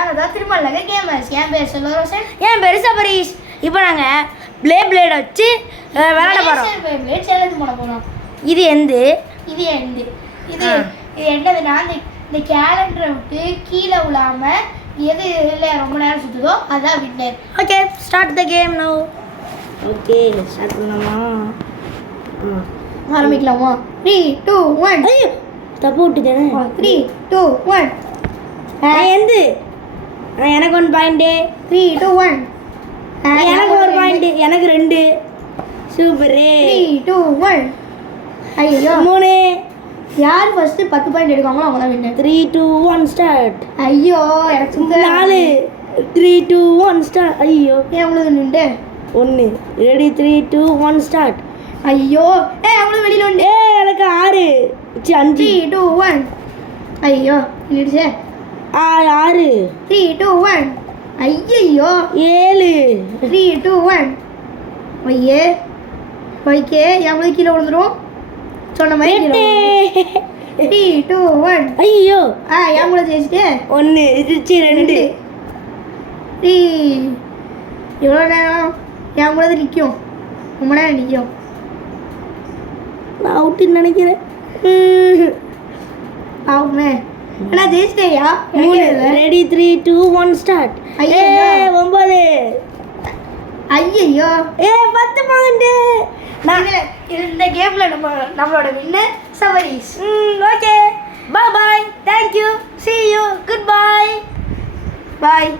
அதான் திருமலக கேமர்ஸ். என் பேர் செல்வரோசன். என் பேர் சபரீஷ். இப்போ நாங்கள் பிளேட் வச்சு விளையாட போகிறோம். பிளேட் சேலஞ்ச் பண்ண போகிறோம். இது எந்து இது எந்து இது இது என்னதுன்னா இந்த கேலண்டரை விட்டு கீழே விழாம எது இல்லை ரொம்ப நேரம் சுற்றுதோ அதான் winner. Okay, start the game now. Okay, start பண்ணலாமா? ஆரம்பிக்கலாமா? 3 2 1. ஐயோ, தப்பு விட்டுட்டேனே. 3 2 1. எந்து எனக்கு 1 பாயிண்ட்டு. 3 2 1. எனக்கு 1 பாயிண்ட்டு. எனக்கு 2. சூப்பரு. 3 2 1. ஐயோ 3. யார் ஃபர்ஸ்ட் 10 பாயிண்ட் எடுக்காங்களோ அவங்க தான் வின்னர். 3 2 1 ஸ்டார்ட். ஐயோ எனக்கு 4. 3 2 1 ஸ்டார்ட். ஐயோ ஏன் உங்களுக்கு நின்று 1. Ready 3 2 1 start. ஐயோ அவங்களும் வெளியில உண்டு. எனக்கு 6. 5. 3 2 1. ஐயோ நின்றுச்சே. 6. 3 2 1. ஐயோ 7. 3 2 1. ஐயே ஓகே எவ்வளோ கீழே விழுந்துரும் சொன்ன மாதிரி 3 2 1. ஐயோ எவ்வளோ ஜெயிச்சிட்டு 1 இருந்துச்சு 2. 3 எவ்வளோ நேரம் எவ்வளோ நிற்கும் ரொம்ப நேரம் நிற்கும். நான் அவுட்டுன்னு நினைக்கிறேன். ஆகுமே அண்ணா ஜெயிச்சிட்டேயா? 3. Ready 3 2 1 start. ஐயோ. 9. ஐயோ 10 பாயிண்ட். இந்த கேமில் நம்மளோட வின்னர் சவரீஸ். Okay, bye bye, thank you, see you, goodbye. Bye.